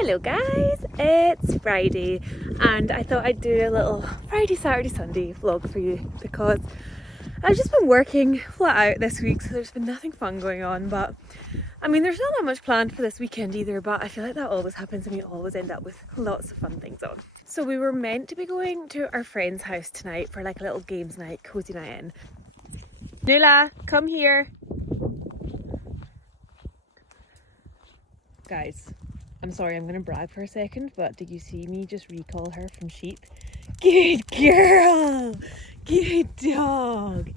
Hello guys, it's Friday and I thought I'd do a little Friday, Saturday, Sunday vlog for you because I've just been working flat out this week, so there's been nothing fun going on. But I mean, there's not that much planned for this weekend either, but I feel like that always happens and we always end up with lots of fun things on. So we were meant to be going to our friend's house tonight for like a little games night, cozy night in. Nula, come here. Guys, I'm sorry, I'm gonna brag for a second, but did you see me just recall her from sheep? Good girl! Good dog!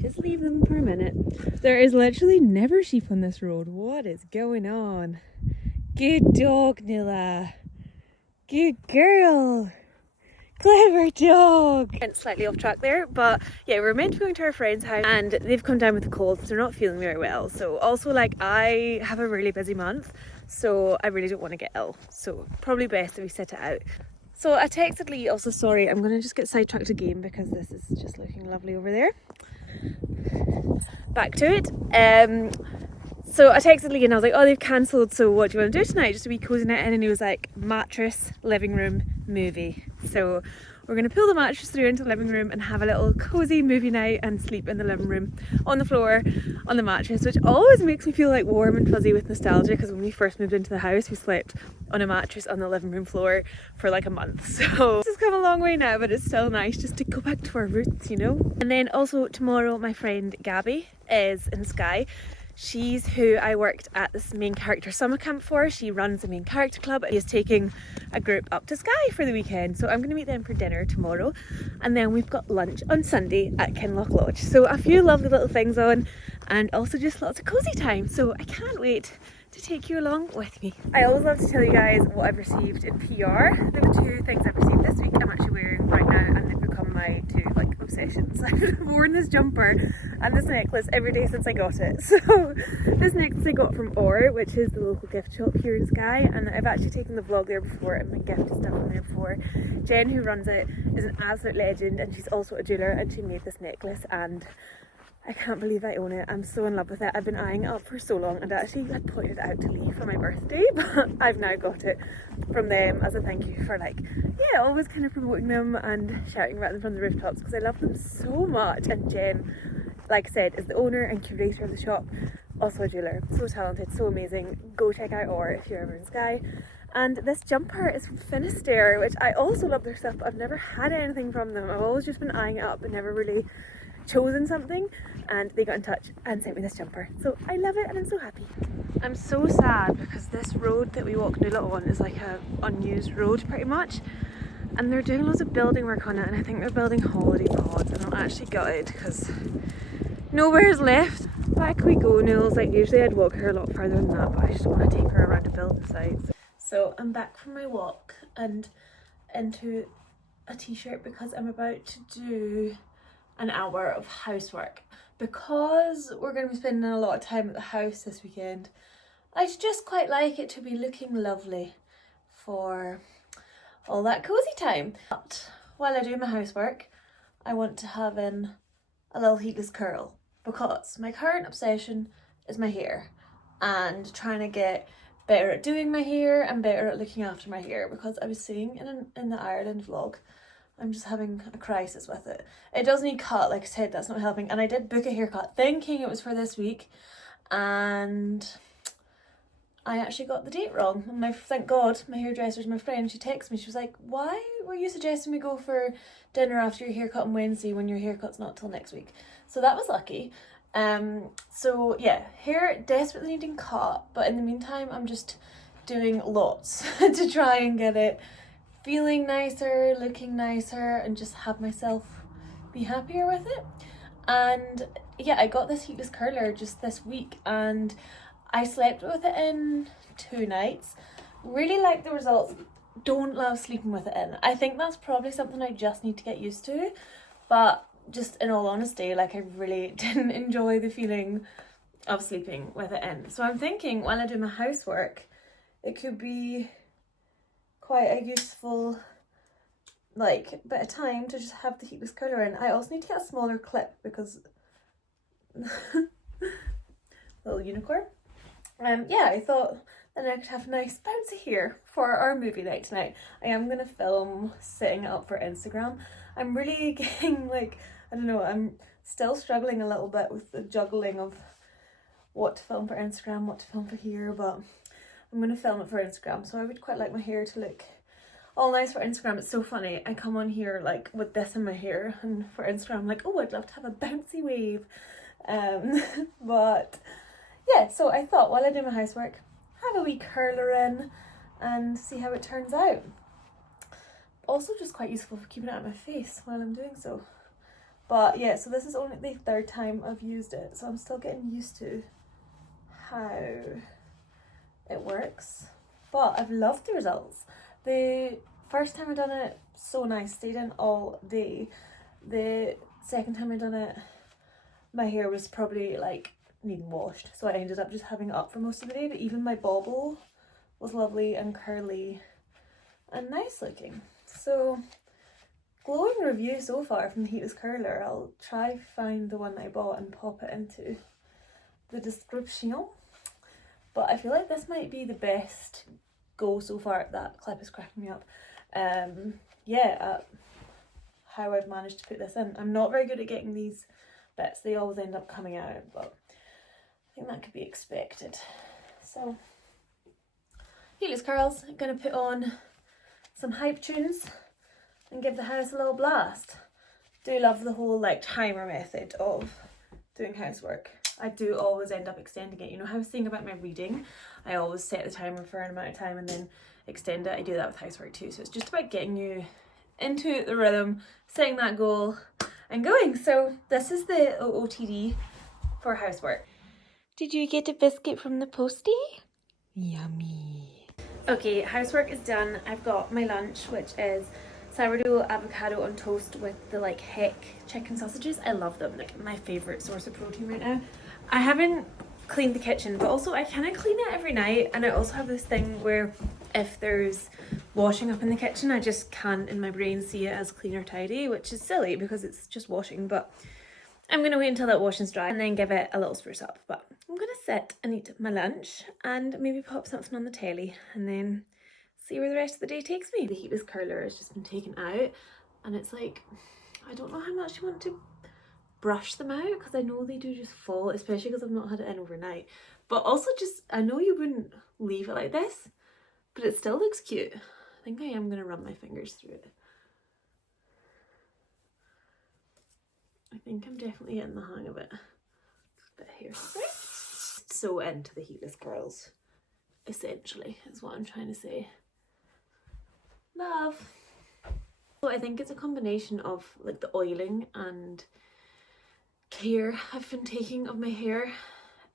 Just leave them for a minute. There is literally never sheep on this road. What is going on? Good dog, Nilla. Good girl. Clever dog. Went slightly off track there, but yeah, we were meant to be going to our friend's house and they've come down with a cold, so they're not feeling very well. So also, like, I have a really busy month, so I really don't want to get ill. So probably best if we sit it out. So I texted Lee, also sorry, I'm going to just get sidetracked again because this is just looking lovely over there. Back to it. So I texted Lee and I was like, oh, they've cancelled, so what do you want to do tonight? Just a wee cozy night in. And he was like, mattress, living room, movie. So we're going to pull the mattress through into the living room and have a little cozy movie night and sleep in the living room on the floor on the mattress, which always makes me feel like warm and fuzzy with nostalgia, because when we first moved into the house we slept on a mattress on the living room floor for like a month. So this has come a long way now, but it's still nice just to go back to our roots, you know. And then also tomorrow my friend Gabby is in Skye. She's who I worked at this main character summer camp for. She runs the main character club and is taking a group up to Skye for the weekend. So I'm going to meet them for dinner tomorrow. And then we've got lunch on Sunday at Kinloch Lodge. So a few lovely little things on and also just lots of cozy time. So I can't wait to take you along with me. I always love to tell you guys what I've received in PR. There were two things I've received this week I'm actually wearing right now, and they've become my two like obsessions. I've worn this jumper and this necklace every day since I got it. So this necklace I got from Or, which is the local gift shop here in Skye, and I've actually taken the vlog there before and been gifted stuff from there before. Jen, who runs it, is an absolute legend and she's also a jeweller, and she made this necklace and I can't believe I own it. I'm so in love with it. I've been eyeing it up for so long, and I actually had pointed it out to Lee for my birthday, but I've now got it from them as a thank you for, like, yeah, always kind of promoting them and shouting about them from the rooftops because I love them so much. And Jen, like I said, is the owner and curator of the shop, also a jeweller. So talented, so amazing. Go check out Or if you're ever in Skye. And this jumper is from Finisterre, which I also love their stuff, but I've never had anything from them. I've always just been eyeing it up and never really chosen something, and they got in touch and sent me this jumper, so I love it and I'm so happy. I'm so sad because this road that we walk Nula on is like a unused road pretty much, and they're doing loads of building work on it, and I think they're building holiday pods, and I'm actually gutted because nowhere's left. Back we go, Nils. Like usually I'd walk her a lot further than that, but I just want to take her around to build the site. So I'm back from my walk and into a t-shirt because I'm about to do an hour of housework because we're going to be spending a lot of time at the house this weekend. I'd just quite like it to be looking lovely for all that cozy time. But while I do my housework, I want to have in a little heatless curl because my current obsession is my hair and trying to get better at doing my hair and better at looking after my hair, because I was saying in the Ireland vlog, I'm just having a crisis with it. It does need cut, like I said, that's not helping. And I did book a haircut thinking it was for this week, and I actually got the date wrong. And thank God, my hairdresser's my friend. She texted me, she was like, why were you suggesting we go for dinner after your haircut on Wednesday when your haircut's not till next week? So that was lucky. So yeah, hair desperately needing cut, but in the meantime I'm just doing lots to try and get it feeling nicer, looking nicer, and just have myself be happier with it. And yeah, I got this heatless curler just this week and I slept with it in 2 nights. Really like the results. Don't love sleeping with it in. I think that's probably something I just need to get used to, but just in all honesty, like I really didn't enjoy the feeling of sleeping with it in. So I'm thinking while I do my housework, it could be quite a useful like bit of time to just have the heatless curler in. I also need to get a smaller clip because little unicorn. Yeah, I thought then I could have a nice bouncy here for our movie night tonight. I am going to film setting it up for Instagram. I'm really getting like, I don't know, I'm still struggling a little bit with the juggling of what to film for Instagram, what to film for here, but I'm going to film it for Instagram. So I would quite like my hair to look all nice for Instagram. It's so funny, I come on here like with this in my hair, and for Instagram I'm like, oh, I'd love to have a bouncy wave. But yeah, so I thought while I do my housework, have a wee curler in and see how it turns out. Also just quite useful for keeping it out of my face while I'm doing so. But yeah, so this is only the third time I've used it, so I'm still getting used to how it works. But I've loved the results. The first time I done it, so nice, stayed in all day. The second time I done it, my hair was probably like needing washed, so I ended up just having it up for most of the day. But even my bobble was lovely and curly and nice looking. So glowing review so far from the Heartless curler. I'll try find the one I bought and pop it into the description. But I feel like this might be the best go so far. That clip is cracking me up. How I've managed to put this in. I'm not very good at getting these bits. They always end up coming out, but I think that could be expected. So, Heartless curls, I'm going to put on some hype tunes and give the house a little blast. Do love the whole like timer method of doing housework. I do always end up extending it. You know how I was saying about my reading? I always set the timer for an amount of time and then extend it. I do that with housework too. So it's just about getting you into the rhythm, setting that goal and going. So this is the OOTD for housework. Did you get a biscuit from the postie? Yummy. Okay, housework is done. I've got my lunch, which is sourdough avocado on toast with the like heck chicken sausages. I love them, like my favourite source of protein right now. I haven't cleaned the kitchen, but also I kind of clean it every night, and I also have this thing where if there's washing up in the kitchen, I just can't in my brain see it as clean or tidy, which is silly because it's just washing. But I'm going to wait until that washing's dry and then give it a little spruce up. But I'm going to sit and eat my lunch and maybe pop something on the telly and then see where the rest of the day takes me. The Heartless curler has just been taken out, and it's like, I don't know how much you want to brush them out because I know they do just fall, especially because I've not had it in overnight. But also just, I know you wouldn't leave it like this, but it still looks cute. I think I am going to run my fingers through it. I think I'm definitely getting the hang of it. Just a bit here. So into the Heartless curls, essentially, is what I'm trying to say. Love. So I think it's a combination of like the oiling and care I've been taking of my hair.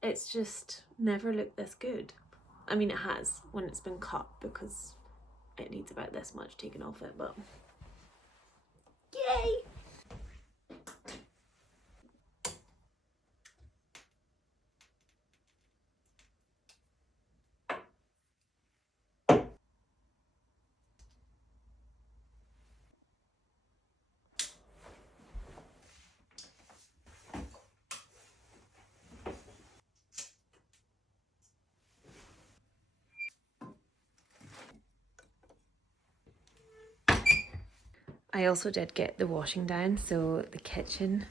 It's just never looked this good. I mean, it has when it's been cut because it needs about this much taken off it, but yay! I also did get the washing down, so the kitchen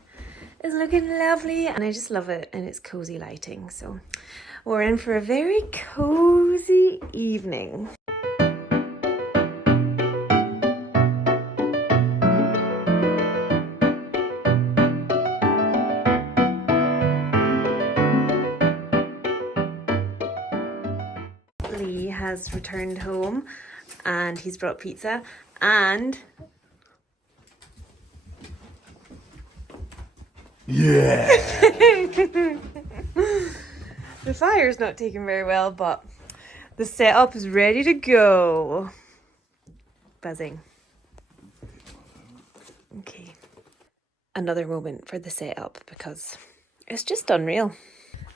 is looking lovely and I just love it, and it's cozy lighting. So we're in for a very cozy evening. Lee has returned home and he's brought pizza, and yeah. The fire's not taking very well, but the setup is ready to go. Buzzing. Okay. Another moment for the setup because it's just unreal.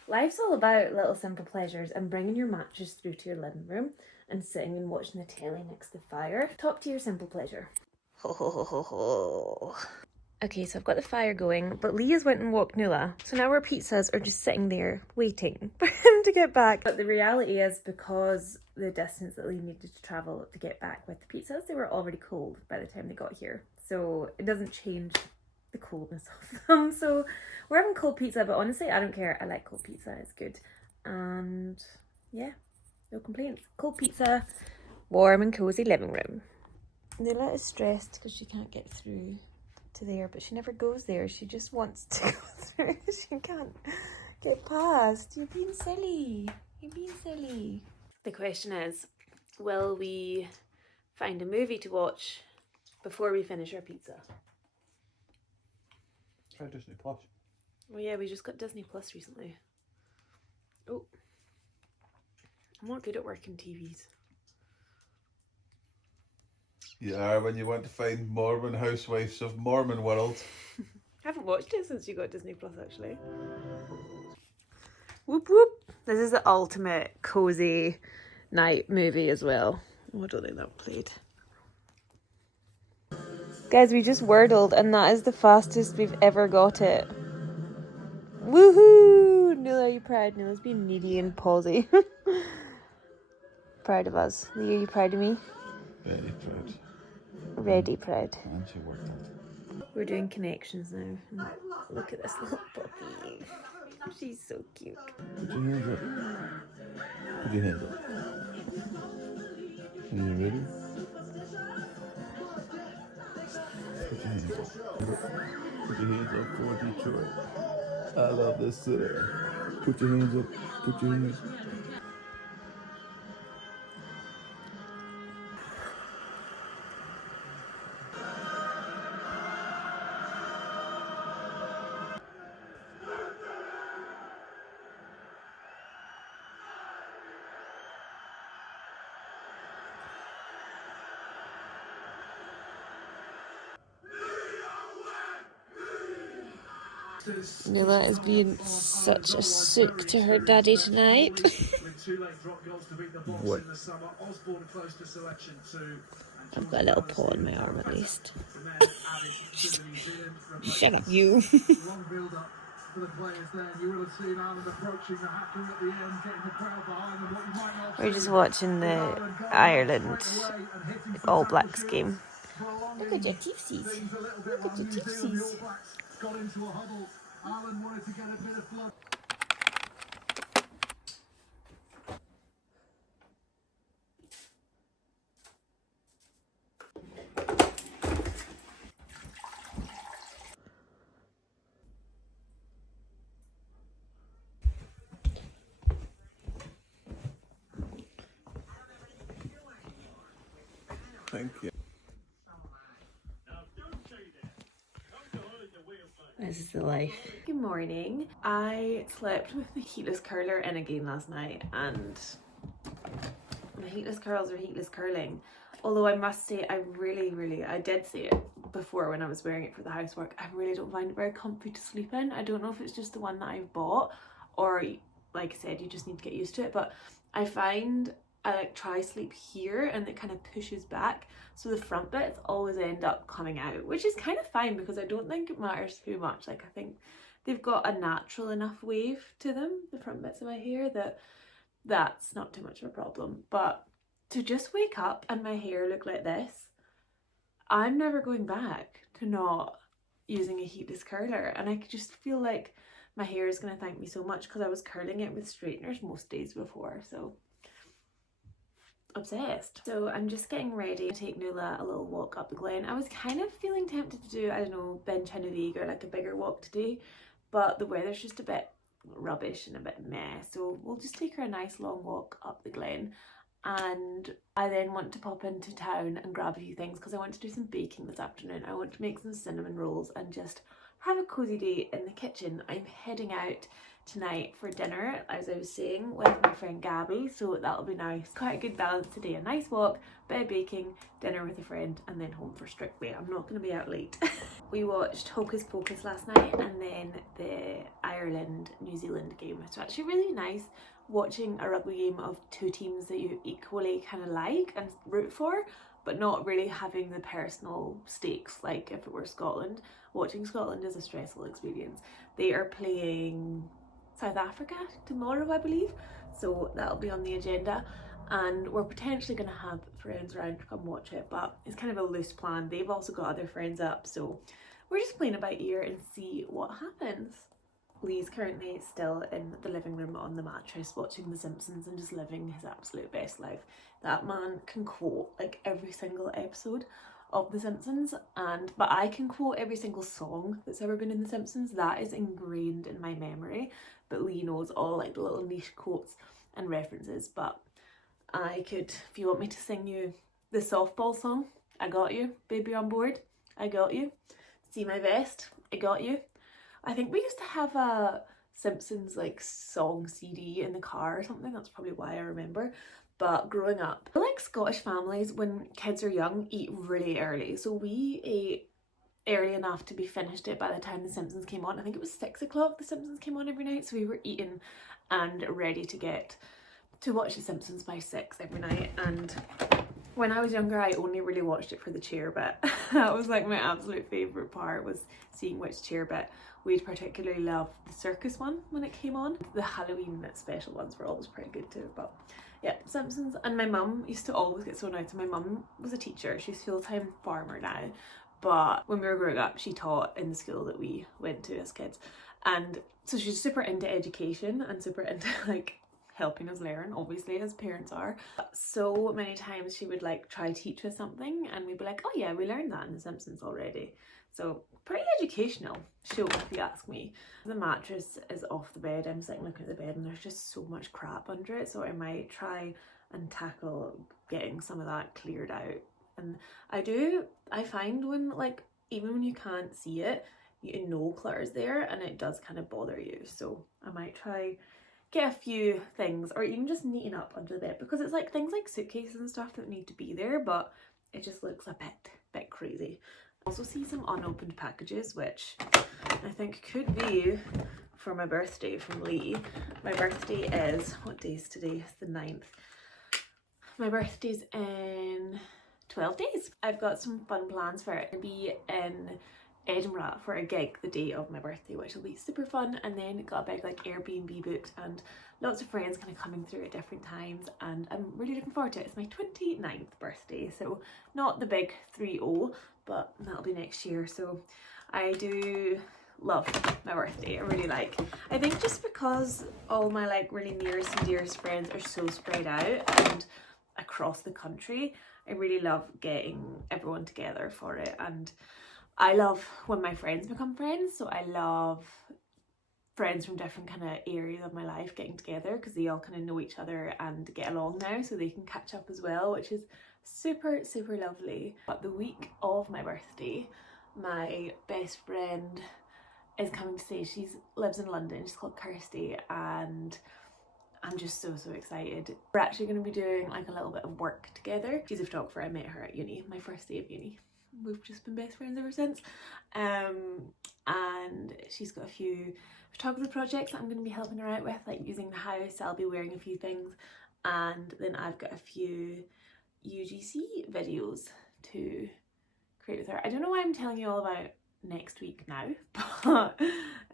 Life's all about little simple pleasures and bringing your mattress through to your living room and sitting and watching the telly next to the fire. Top tier simple pleasure. Ho ho ho ho ho. Okay, so I've got the fire going, but Leah's went and walked Nuala. So now our pizzas are just sitting there waiting for him to get back. But the reality is, because the distance that Leah needed to travel to get back with the pizzas, they were already cold by the time they got here. So it doesn't change the coldness of them. So we're having cold pizza, but honestly, I don't care. I like cold pizza, it's good. And yeah, no complaints. Cold pizza, warm and cozy living room. Nuala is stressed because she can't get through to there, but she never goes there. She just wants to go through. She can't get past. You're being silly. You're being silly. The question is, will we find a movie to watch before we finish our pizza? Try Disney Plus. Well, yeah, we just got Disney Plus recently. Oh, I'm not good at working TVs. You are when you want to find Mormon housewives of Mormon world. I haven't watched it since you got Disney Plus, actually. Whoop whoop. This is the ultimate cozy night movie as well. Oh, I don't think that played. Guys, we just wordled and that is the fastest we've ever got it. Woohoo! Nuala, are you proud? Nuala's being needy and palsy. Proud of us. Leah, are you proud of me? Very proud. Ready proud. And she worked out. We're doing connections now. Look at this little puppy. She's so cute. Put your hands up. Put your hands up. Are you ready? Put your hands up. Put your hands up for Detroit. I love this city. Put your hands up. Put your hands up. Nuala is being such a sook to her daddy tonight. What? I've got a little paw on my arm at least. Shut up, you. We're just watching the Ireland All Blacks game. Look at your teethsies. Look at your teethsies. Thank you. This is the life. Good morning. I slept with the heatless curler in again last night and the heatless curls are heatless curling. Although I must say I did say it before when I was wearing it for the housework, I really don't find it very comfy to sleep in. I don't know if it's just the one that I've bought or like I said, you just need to get used to it, but I find I like try sleep here and it kind of pushes back, so the front bits always end up coming out, which is kind of fine because I don't think it matters too much. Like I think they've got a natural enough wave to them, the front bits of my hair, that that's not too much of a problem. But to just wake up and my hair look like this, I'm never going back to not using a heatless curler, and I just feel like my hair is going to thank me so much because I was curling it with straighteners most days before, so obsessed. So I'm just getting ready to take Nuala a little walk up the glen. I was kind of feeling tempted to do, I don't know, Ben Chinnaveig or like a bigger walk today, but the weather's just a bit rubbish and a bit meh, so we'll just take her a nice long walk up the glen. And I then want to pop into town and grab a few things because I want to do some baking this afternoon. I want to make some cinnamon rolls and just have a cozy day in the kitchen. I'm heading out tonight for dinner, as I was saying, with my friend Gabby, so that'll be nice. Quite a good balance today. A nice walk, bit of baking, dinner with a friend, and then home for Strictly. I'm not going to be out late. We watched Hocus Pocus last night and then the Ireland-New Zealand game. It's actually really nice watching a rugby game of two teams that you equally kind of like and root for, but not really having the personal stakes like if it were Scotland. Watching Scotland is a stressful experience. They are playing South Africa tomorrow, I believe, so that'll be on the agenda, and we're potentially going to have friends around to come watch it, but it's kind of a loose plan. They've also got other friends up, so we're just playing it by ear and see what happens. Lee's currently still in the living room on the mattress watching The Simpsons and just living his absolute best life. That man can quote like every single episode of The Simpsons, but I can quote every single song that's ever been in The Simpsons. That is ingrained in my memory, but Lee knows all like the little niche quotes and references. But I could, if you want me to sing you the softball song, I got you. Baby on board, I got you. See my vest, I got you. I think we used to have a Simpsons like song CD in the car or something. That's probably why I remember. But growing up, I like Scottish families, when kids are young, eat really early. So we ate early enough to be finished it by the time The Simpsons came on. I think it was 6 o'clock The Simpsons came on every night. So we were eating and ready to get to watch The Simpsons by 6 every night. And when I was younger, I only really watched it for the cheer bit. That was like my absolute favourite part, was seeing which cheer bit. We'd particularly love the circus one when it came on. The Halloween special ones were always pretty good too. But yeah, Simpsons. And my mum used to always get so annoyed. So my mum was a teacher. She's full-time farmer now. But when we were growing up, she taught in the school that we went to as kids. And so she's super into education and super into like helping us learn, obviously, as parents are. So many times she would like try to teach us something and we'd be like, oh yeah, we learned that in The Simpsons already. So pretty educational show, if you ask me. The mattress is off the bed. I'm sitting looking at the bed and there's just so much crap under it, so I might try and tackle getting some of that cleared out. And I find when like, even when you can't see it, you know clutter's there and it does kind of bother you. So I might try get a few things, or even just neaten up under the bed, because it's like things like suitcases and stuff that need to be there, but it just looks a bit crazy. Also see some unopened packages, which I think could be for my birthday from Lee. My birthday is, what day is today? It's the 9th. My birthday's in 12 days. I've got some fun plans for it. I'll be in Edinburgh for a gig the day of my birthday, which will be super fun, and then got a big like Airbnb booked and lots of friends kind of coming through at different times, and I'm really looking forward to it. It's my 29th birthday, so not the big 3-0, but that'll be next year. So I do love my birthday. I really like, I think just because all my like really nearest and dearest friends are so spread out and across the country, I really love getting everyone together for it. And I love when my friends become friends, so I love friends from different kind of areas of my life getting together, because they all kind of know each other and get along now, so they can catch up as well, which is super lovely. But the week of my birthday, my best friend is coming to stay. She lives in London. She's called Kirsty, and I'm just so excited. We're actually going to be doing like a little bit of work together. She's a photographer. I met her at uni, my first day of uni. We've just been best friends ever since. And she's got a few photography projects that I'm going to be helping her out with, like using the house. I'll be wearing a few things, and then I've got a few UGC videos to create with her. I don't know why I'm telling you all about next week now, but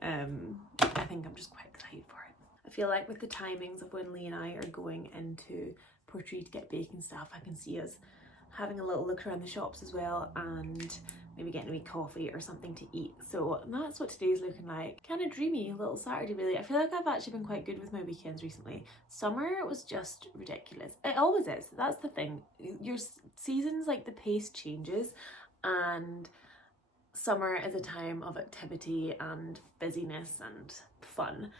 I think I'm just quite excited for it. I feel like with the timings of when Lee and I are going into Portree to get baking stuff, I can see us having a little look around the shops as well, and maybe getting a wee coffee or something to eat. So that's what today's looking like. Kind of dreamy little Saturday really. I feel like I've actually been quite good with my weekends recently. Summer was just ridiculous. It always is. That's the thing. Your seasons, like the pace changes, and summer is a time of activity and busyness and fun.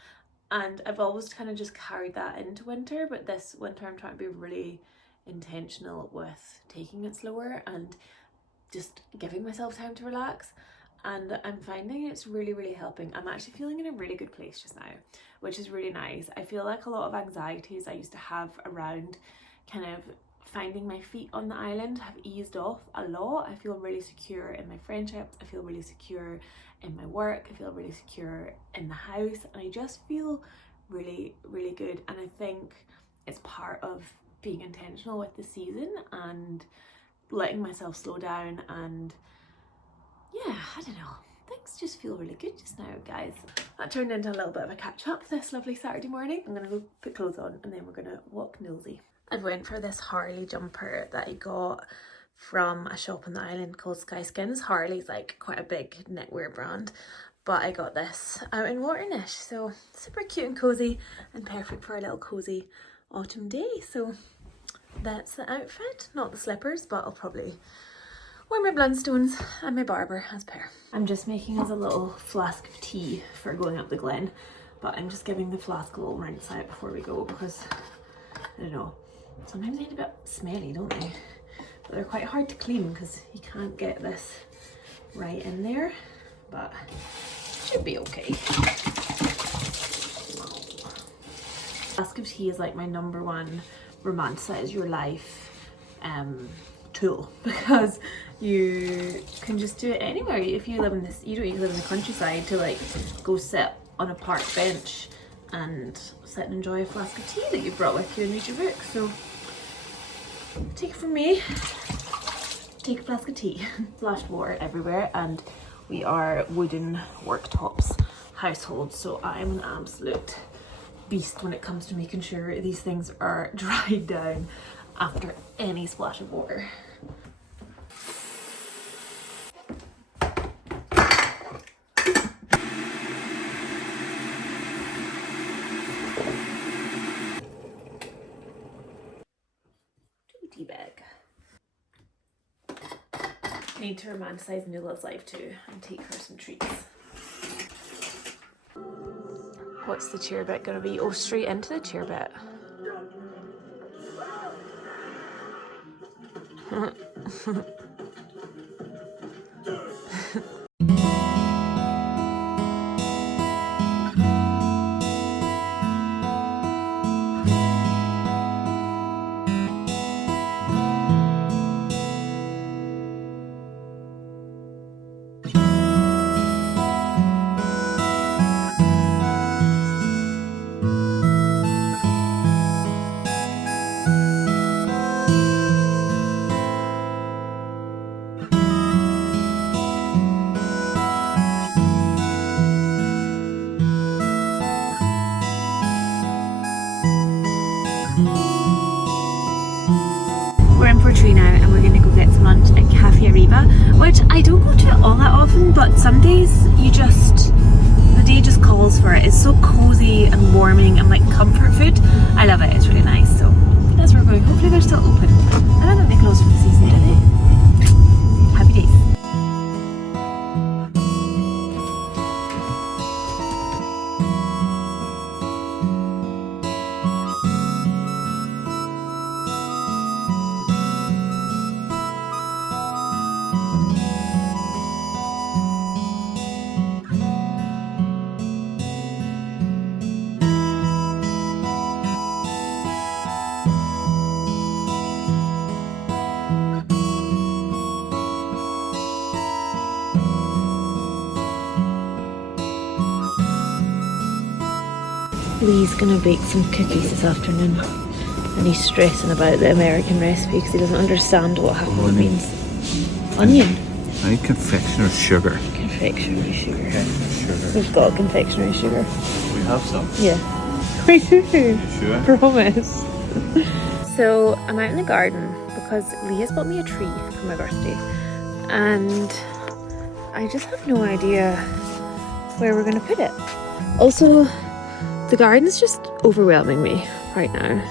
And I've always kind of just carried that into winter, but this winter I'm trying to be really intentional with taking it slower and just giving myself time to relax, and I'm finding it's really helping. I'm actually feeling in a really good place just now, which is really nice. I feel like a lot of anxieties I used to have around kind of finding my feet on the island have eased off a lot. I feel really secure in my friendships, I feel really secure in my work, I feel really secure in the house, and I just feel really, really good. And I think it's part of being intentional with the season and letting myself slow down, and yeah, I don't know, things just feel really good just now, guys. That turned into a little bit of a catch up this lovely Saturday morning. I'm gonna go put clothes on and then we're gonna walk nosy. I went for this Harley jumper that I got from a shop on the island called Skye Skins. Harley's like quite a big knitwear brand, but I got this out in Waternish, so super cute and cozy and perfect for a little cozy autumn day. So that's the outfit, not the slippers, but I'll probably wear my Blundstones and my Barbour as per. I'm just making us a little flask of tea for going up the glen, but I'm just giving the flask a little rinse out before we go because, I don't know, sometimes they get a bit smelly, don't they? But they're quite hard to clean because you can't get this right in there, but should be okay. Flask of tea is like my number one romanticize your life tool, because you can just do it anywhere. If you live in this, you don't even live in the countryside to like go sit on a park bench and sit and enjoy a flask of tea that you brought with you and read your book. So take it from me, take a flask of tea. Splashed water everywhere, and we are wooden worktops household, so I'm an absolute beast when it comes to making sure these things are dried down after any splash of water. Tea bag. Need to romanticize Nula's life too and take her some treats. What's the cheer bit gonna be? Oh, straight into the cheer bit. We're in Portree now and we're going to go get some lunch at Cafe Arriba, which I don't go to all that often, but some days the day just calls for it. It's so cozy and warming and like comfort food. I love it, it's really nice. So that's where we're going. Hopefully they're still open. I don't think they closed for the season, did they? Happy days. Lee's gonna bake some cookies this afternoon, and he's stressing about the American recipe because he doesn't understand what half of it means. Onion? I think confectioner's sugar. Confectionery sugar. Sugar. We've got confectionery sugar. We have some. Yeah. We do. You sure? Promise. So I'm out in the garden because Lee has bought me a tree for my birthday, and I just have no idea where we're gonna put it. Also, the garden's just overwhelming me right now.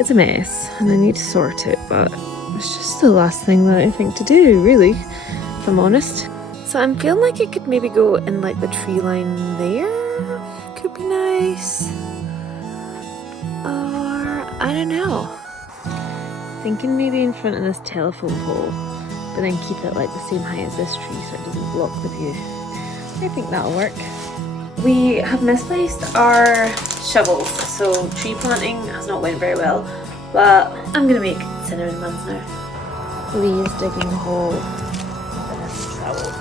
It's a mess and I need to sort it, but it's just the last thing that I think to do, really, if I'm honest. So I'm feeling like it could maybe go in like the tree line there. Could be nice. Or I don't know. Thinking maybe in front of this telephone pole, but then keep it like the same height as this tree so it doesn't block the view. I think that'll work. We have misplaced our shovels, so tree planting has not went very well, but I'm gonna make cinnamon buns now. Lee is digging a hole with this trowel.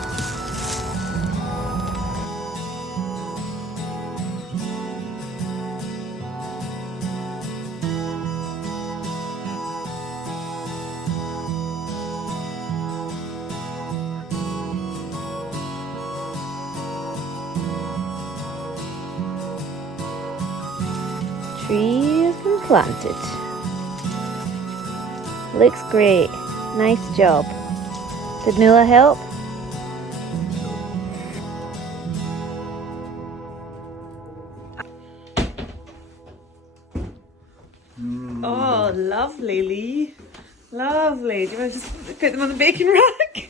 tree has been planted. Looks great. Nice job. Did Mila help? Oh, lovely, Lee. Lovely. Do you want to just put them on the bacon rack?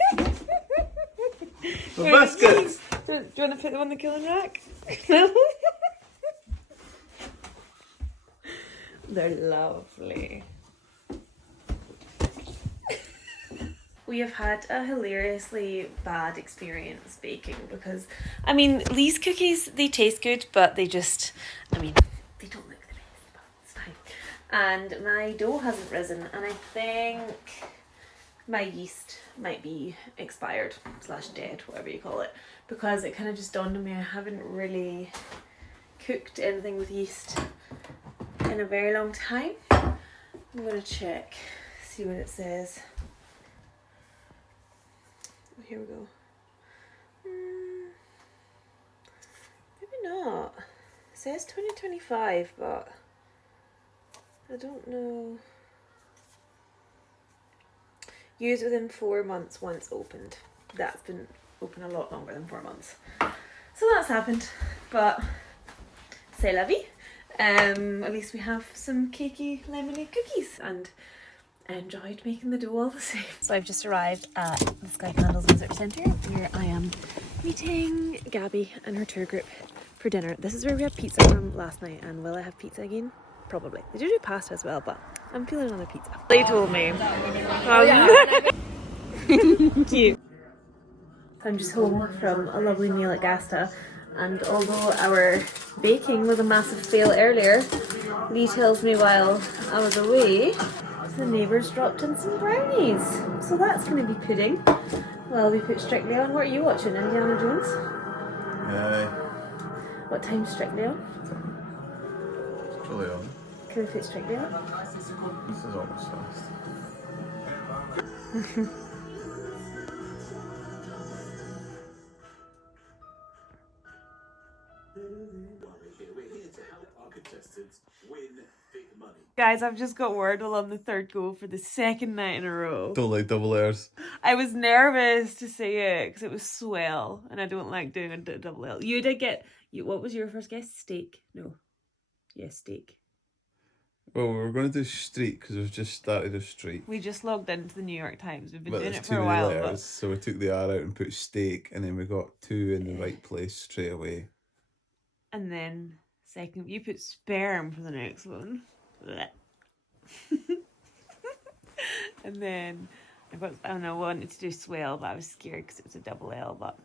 The biscuits! Do you want to put them on the killing rack? No? They're lovely. We have had a hilariously bad experience baking because, I mean, Lee's cookies, they taste good, but they just, I mean, they don't look the best, but it's fine. And my dough hasn't risen, and I think my yeast might be expired / dead, whatever you call it, because it kind of just dawned on me I haven't really cooked anything with yeast in a very long time. I'm gonna check, see what it says. Oh, here we go. Maybe not. It says 2025, but I don't know. Use within 4 months once opened. That's been open a lot longer than 4 months. So that's happened, but c'est la vie. At least we have some cakey lemony cookies, and I enjoyed making the dough all the same. So I've just arrived at the Skye Candles Visitor Centre, where I am meeting Gabby and her tour group for dinner. This is where we had pizza from last night, and will I have pizza again? Probably. They do pasta as well, but I'm feeling another pizza. They told me. Cute. I'm just home from a lovely meal at Gasta, and although our baking was a massive fail earlier, Lee tells me while I was away, the neighbours dropped in some brownies. So that's going to be pudding. Well, we put Strictly on. What are you watching, Indiana Jones? Yeah. What time's Strictly on? It's really on. Can we put Strictly on? This is almost fast. Guys, I've just got Wordle on the third go for the second night in a row. Don't like double R's. I was nervous to say it because it was swell, and I don't like doing a double L. You did get, what was your first guess? Steak? No. Yes, steak. Well, we were going to do street because we've just started a street. We just logged into the New York Times. We've been But doing there's it too for a many while. letters, so we took the R out and put steak, and then we got 2 in the right place straight away. And then second, you put sperm for the next one. And then I don't know, I wanted to do swell, but I was scared because it was a double L, but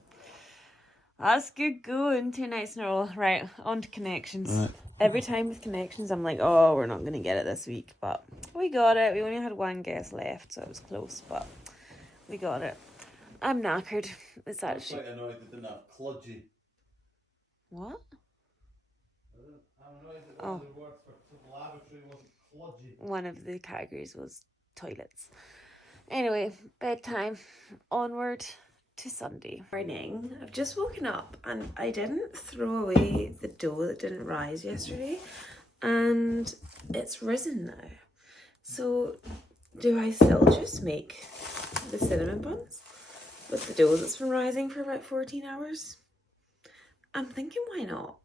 that's good going. 2 nights in a row. Right, on to connections. Right. Every time with connections, I'm like, oh, we're not going to get it this week, but we got it. We only had 1 guest left, so it was close, but we got it. I'm knackered. It's actually... quite annoyed that they're not kludgy. What? I'm annoyed that Oh. the word for lavatory wasn't kludgy. One of the categories was toilets. Anyway, bedtime. Onward to Sunday morning. I've just woken up and I didn't throw away the dough that didn't rise yesterday, and it's risen now. So do I still just make the cinnamon buns with the dough that's been rising for about 14 hours? I'm thinking, why not?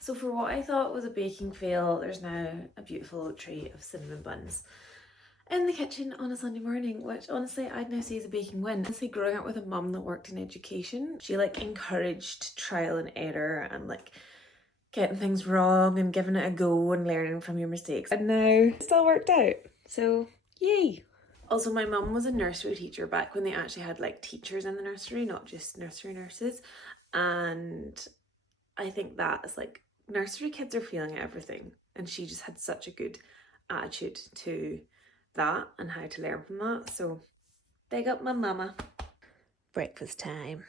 So for what I thought was a baking fail, there's now a beautiful tray of cinnamon buns in the kitchen on a Sunday morning, which honestly I'd now say is a baking win. Honestly, growing up with a mum that worked in education, she like encouraged trial and error and like getting things wrong and giving it a go and learning from your mistakes. And now it's all worked out. So yay. Also, my mum was a nursery teacher back when they actually had like teachers in the nursery, not just nursery nurses. And I think that is like nursery kids are feeling everything, and she just had such a good attitude to that and how to learn from that. So big up my mama. Breakfast time.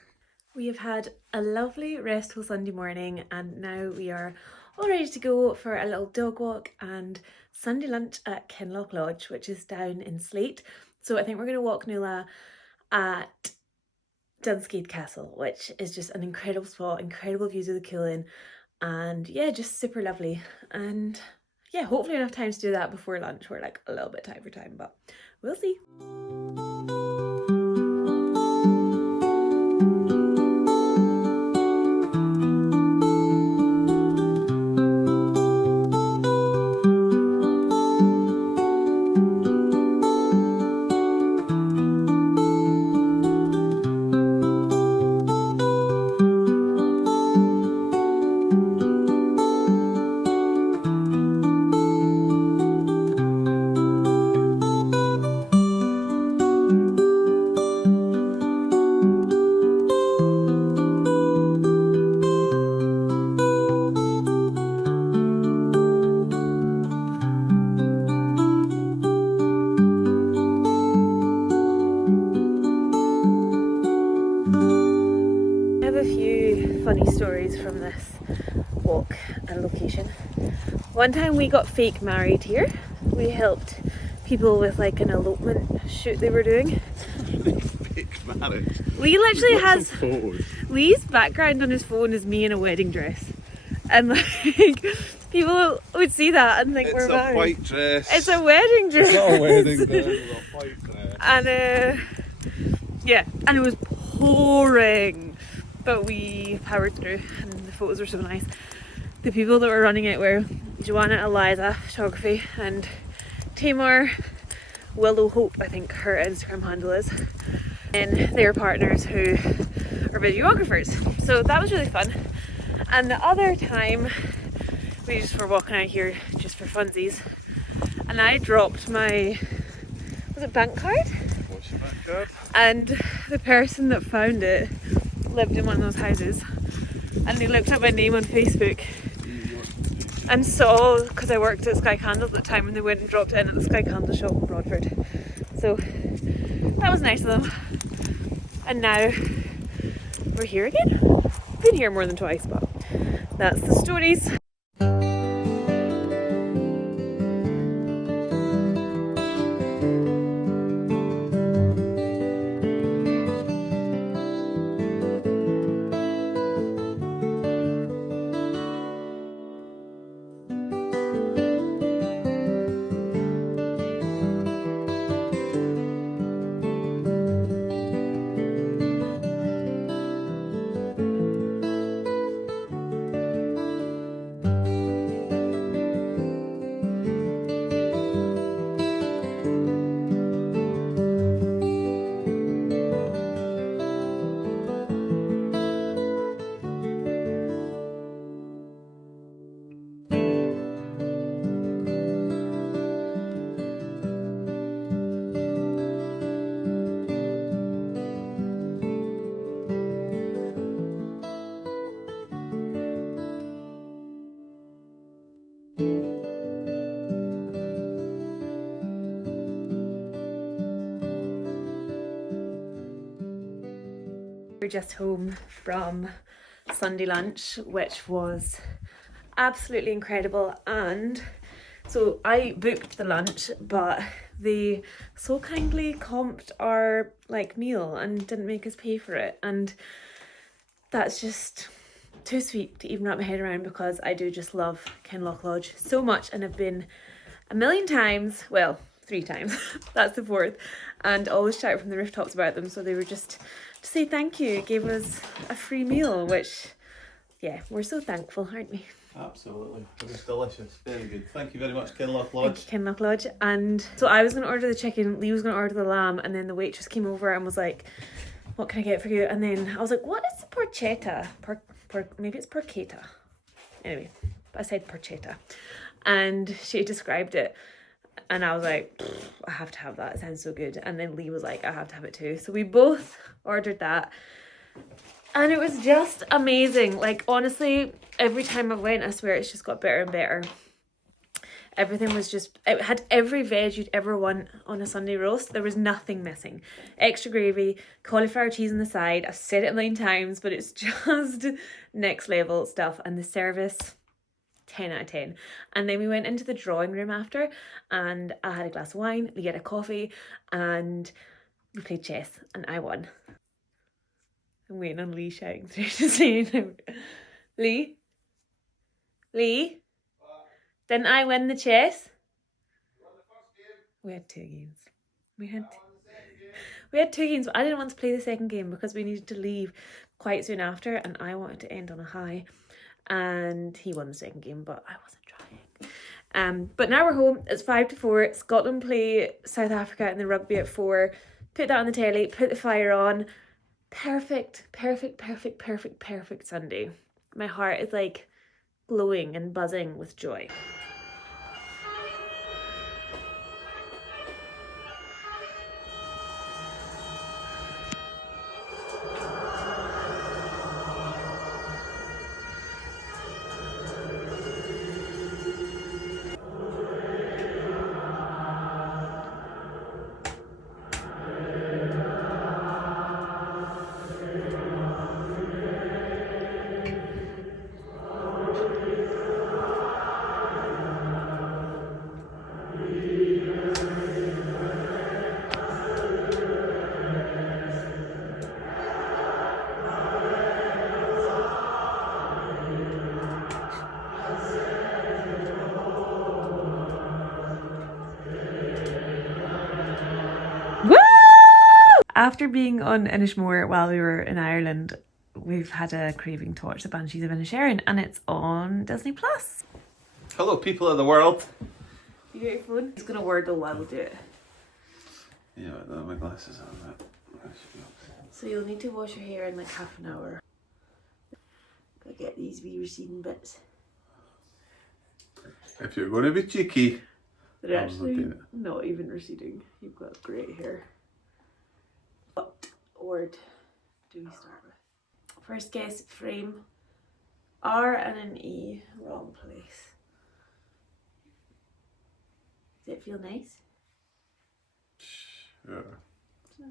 We have had a lovely restful Sunday morning, and now we are all ready to go for a little dog walk and Sunday lunch at Kinloch Lodge, which is down in Slate. So I think we're going to walk Nuala at Duncaith Castle, which is just an incredible spot, incredible views of the Cullen, and yeah, just super lovely. And yeah, hopefully enough time to do that before lunch. We're like a little bit tight for time, but we'll see. Funny stories from this walk and location. One time we got fake married here. We helped people with like an elopement shoot they were doing. Fake marriage. Lee literally has photos. Lee's background on his phone is me in a wedding dress, and like people would see that and think we're married. It's a white dress. It's a wedding dress. It's not a wedding dress. It's a white dress. And yeah, and it was pouring. But we powered through, and the photos were so nice. The people that were running it were Joanna, Eliza, photography, and Tamar, Willow Hope, I think her Instagram handle is. And their partners who are videographers. So that was really fun. And the other time, we just were walking out here just for funsies. And I dropped my, was it bank card? What's your bank card? And the person that found it lived in one of those houses, and they looked up my name on Facebook and saw, because I worked at Skye Candles at the time, and they went and dropped it in at the Skye Candle shop in Broadford. So that was nice of them. And now we're here again. Been here more than twice, but that's the stories. We're just home from Sunday lunch, which was absolutely incredible. And so I booked the lunch, but they so kindly comped our like meal and didn't make us pay for it, and that's just too sweet to even wrap my head around, because I do just love Kinloch Lodge so much, and I've been a million times, well 3 times, that's the 4th, and always shout from the rooftops about them. So they were just to say thank you, gave us a free meal, which yeah, we're so thankful, aren't we? Absolutely. It was delicious. Very good. Thank you very much, Kinloch Lodge. Thank you, Kinloch Lodge. And so I was going to order the chicken, Lee was going to order the lamb, and then the waitress came over and was like, what can I get for you? And then I was like, what is porchetta? Maybe it's porchetta. Anyway, I said porchetta. And she described it. And I was like, I have to have that. It sounds so good. And then Lee was like, I have to have it too. So we both ordered that. And it was just amazing. Like, honestly, every time I went, I swear it's just got better and better. Everything was just, it had every veg you'd ever want on a Sunday roast. There was nothing missing. Extra gravy, cauliflower cheese on the side. I've said it a million times, but it's just next level stuff. And the service, 10 out of 10. And then we went into the drawing room after, and I had a glass of wine, Lee had a coffee, and we played chess, and I won. I'm waiting on Lee shouting through to say no. Lee? Lee? Didn't I win the chess? We had 2 games. We had 2 games, but I didn't want to play the second game because we needed to leave quite soon after, and I wanted to end on a high. And he won the second game, but I wasn't trying. But now we're home. It's 5-4. Scotland play South Africa in the rugby at 4. Put that on the telly. Put the fire on. Perfect Sunday. My heart is like glowing and buzzing with joy. After being on Inishmore while we were in Ireland, we've had a craving to watch The Banshees of Inisherin, and it's on Disney Plus. Hello, people of the world. You got your phone? It's gonna wordle while we do it. Yeah, I don't have my glasses on. That should be okay. So you'll need to wash your hair in like half an hour. Gotta get these wee receding bits. If you're going to be cheeky, They're actually not even receding. You've got great hair. What word do we start with? First guess, frame. R and an E, wrong place. Does it feel nice? Sure.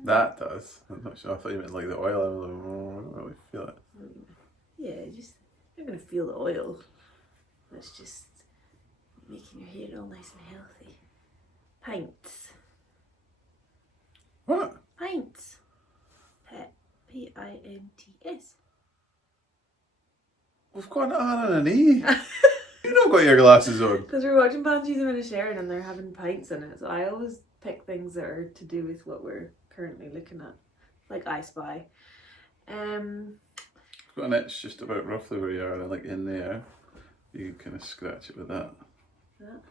That does. I'm not sure. I thought you meant like the oil. I was like, oh, I don't really feel it. Yeah, just, you're going to feel the oil. That's just making your hair all nice and healthy. Pints. What? Pints. P-I-N-T-S. What's going on an E? You don't got your glasses on. Because we're watching Banshees of Inisherin and they're having pints in it. So I always pick things that are to do with what we're currently looking at. Like I Spy. I've got an itch just about roughly where you are, like in there. You can kind of scratch it with that. That.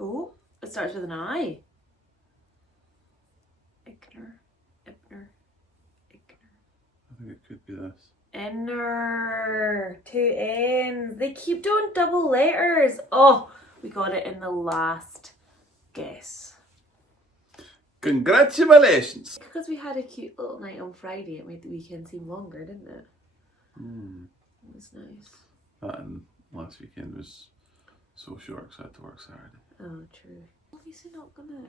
Oh, it starts with an I. Igner. I think it could be this. Inner. 2 N's. They keep doing double letters. Oh, we got it in the last guess. Congratulations! Because we had a cute little night on Friday, it made the weekend seem longer, didn't it? It was nice. That and last weekend was so short because I had to work Saturday. Oh, true. Obviously not gonna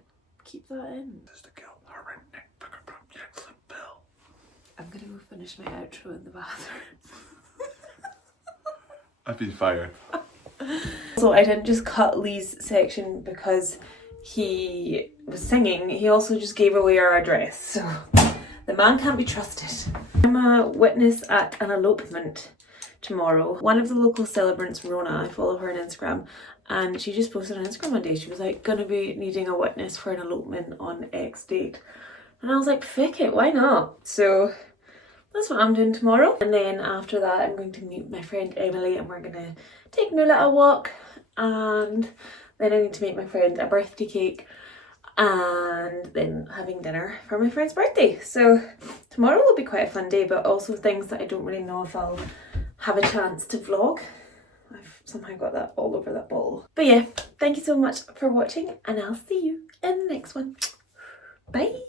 keep that in. Just to kill horrendous pick up the excellent bill. I'm gonna go finish my outro in the bathroom. I've been fired. So I didn't just cut Lee's section because he was singing, he also just gave away our address. So the man can't be trusted. I'm a witness at an elopement tomorrow. One of the local celebrants, Rona, I follow her on Instagram, and she just posted on Instagram one day, she was like, gonna be needing a witness for an elopement on X date. And I was like, fick it, why not? So that's what I'm doing tomorrow. And then after that, I'm going to meet my friend Emily and we're gonna take Nula a walk, and then I need to make my friend a birthday cake, and then having dinner for my friend's birthday. So tomorrow will be quite a fun day, but also things that I don't really know if I'll have a chance to vlog. I've somehow got that all over that bottle. But yeah, thank you so much for watching, and I'll see you in the next one. Bye.